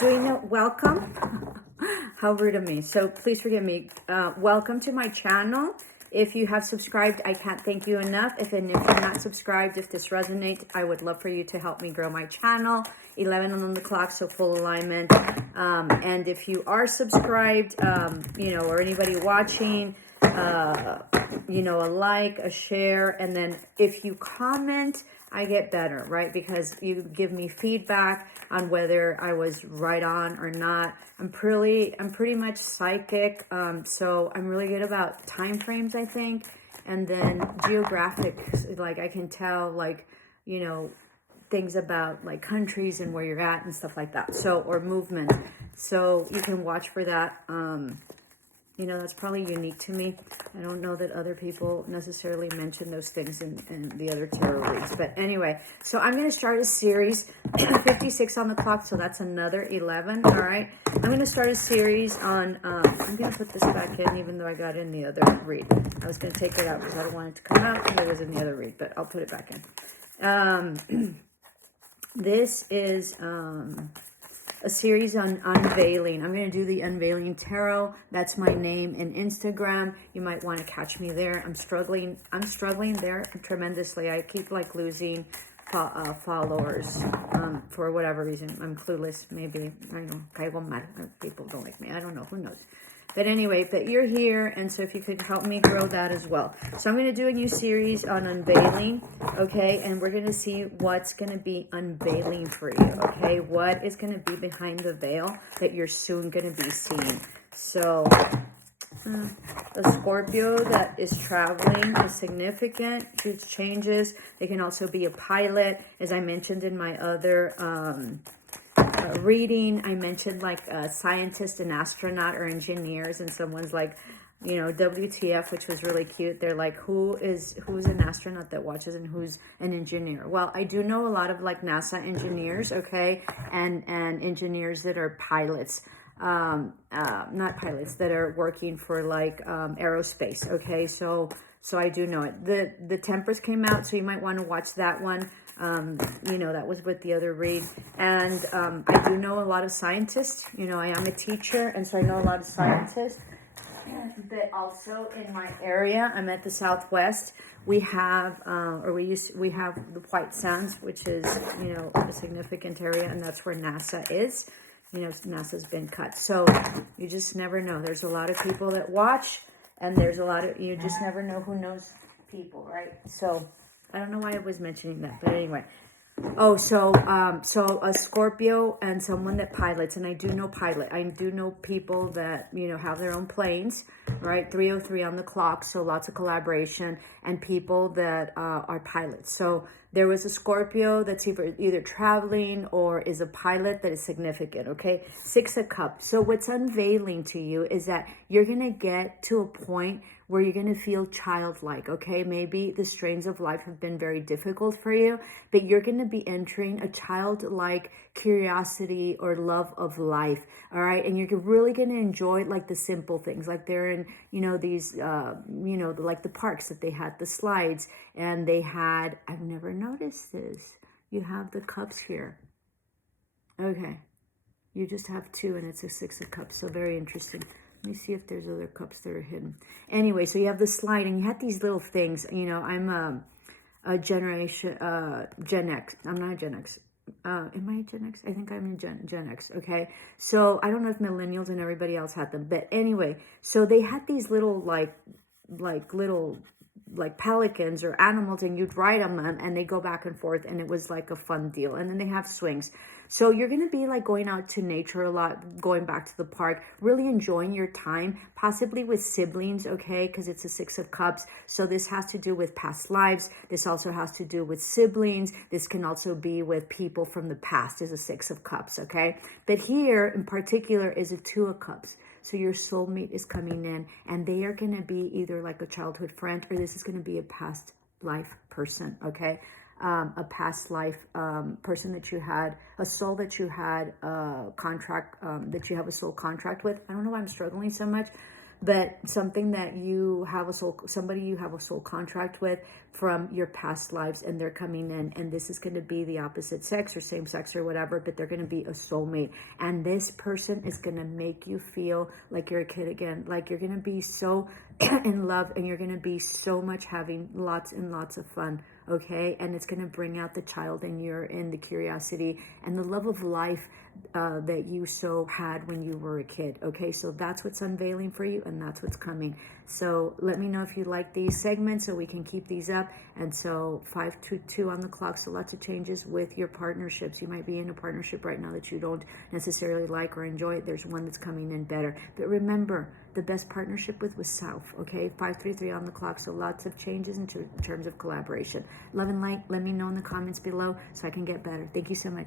Doing it, welcome. How rude of me. So please forgive me. Welcome to my channel. If you have subscribed, I can't thank you enough. If you're not subscribed, if this resonates, I would love for you to help me grow my channel. 11 on the clock, so full alignment. And if you are subscribed, or anybody watching, a like, a share, and then if you comment, I get better, right? Because you give me feedback on whether I was right on or not. I'm pretty much psychic, so I'm really good about time frames, I think, and then geographic. Like I can tell, things about like countries and where you're at and stuff like that. So, or movement. So you can watch for that. That's probably unique to me. I don't know that other people necessarily mention those things in the other tarot reads. But anyway, so I'm going to start a series, 56 on the clock, so that's another 11, all right? I'm going to start a series on, I'm going to put this back in even though I got in the other read. I was going to take it out because I don't want it to come out and it was in the other read, but I'll put it back in. This is... a series on Unveiling. I'm going to do the Unveiling Tarot. That's my name in Instagram. You might want to catch me there. I'm struggling there tremendously. I keep like losing followers for whatever reason. I'm clueless. Maybe, I don't know, caigo mal. People don't like me. I don't know. Who knows? But anyway, but you're here, and so if you could help me grow that as well. So I'm going to do a new series on unveiling, okay? And we're going to see what's going to be unveiling for you, okay? What is going to be behind the veil that you're soon going to be seeing. So a Scorpio that is traveling is significant. Huge changes. They can also be a pilot, as I mentioned in my other... reading. I mentioned like a scientist and astronaut or engineers, and someone's like, WTF, which was really cute. They're like, who's an astronaut that watches and who's an engineer? Well, I do know a lot of like NASA engineers, okay, and engineers that are pilots, not pilots, that are working for like aerospace, okay. So I do know it. The Temperance came out, so you might want to watch that one. That was with the other read. And I do know a lot of scientists. I am a teacher, and so I know a lot of scientists. But also in my area, I'm at the Southwest. We have, we have the White Sands, which is, a significant area, and that's where NASA is. NASA's been cut. So you just never know. There's a lot of people that watch, and there's a lot of, you just never know who knows people, right? So I don't know why I was mentioning that, but anyway. Oh, so a Scorpio and someone that pilots, and I do know people that, have their own planes, right? 303 on the clock, so lots of collaboration, and people that are pilots. So there was a Scorpio that's either traveling or is a pilot that is significant, okay? 6 of Cups. So what's unveiling to you is that you're going to get to a point where you're going to feel childlike, okay? Maybe the strains of life have been very difficult for you, but you're going to be entering a childlike curiosity or love of life, all right? And you're really going to enjoy like the simple things, like they're in, these, like the parks that they had, the slides, and they had, I've never noticed this. You have the cups here. Okay. You just have 2, and it's a 6 of Cups, so very interesting. Let me see if there's other cups that are hidden. Anyway, so you have the slide, and you had these little things. I'm a generation, Gen X. I'm not a Gen X. Am I a Gen X? I think I'm a Gen X, okay? So I don't know if millennials and everybody else had them. But anyway, so they had these little, little pelicans or animals, and you'd ride them and they go back and forth, and it was like a fun deal. And then they have swings. So you're going to be like going out to nature a lot, going back to the park, really enjoying your time, possibly with siblings, okay? Because it's a 6 of Cups. So this has to do with past lives. This also has to do with siblings. This can also be with people from the past, is a 6 of Cups, okay? But here in particular is a 2 of Cups. So your soulmate is coming in, and they are going to be either like a childhood friend, or this is going to be a past life person, okay? A past life person that you had, a soul that you had contract, that you have a soul contract with. I don't know why I'm struggling so much, but something that you have somebody you have a soul contract with from your past lives, and they're coming in, and this is going to be the opposite sex or same sex or whatever, but they're going to be a soulmate, and this person is going to make you feel like you're a kid again, like you're going to be so in love, and you're going to be so much having lots and lots of fun. Okay, and it's going to bring out the child in you, and the curiosity and the love of life that you so had when you were a kid. Okay, so that's what's unveiling for you, and that's what's coming. So let me know if you like these segments so we can keep these up. And so 522 on the clock, so lots of changes with your partnerships. You might be in a partnership right now that you don't necessarily like or enjoy. There's one that's coming in better. But remember, the best partnership was self. Okay, 533 on the clock, so lots of changes in terms of collaboration. Love and light. Let me know in the comments below so I can get better. Thank you so much.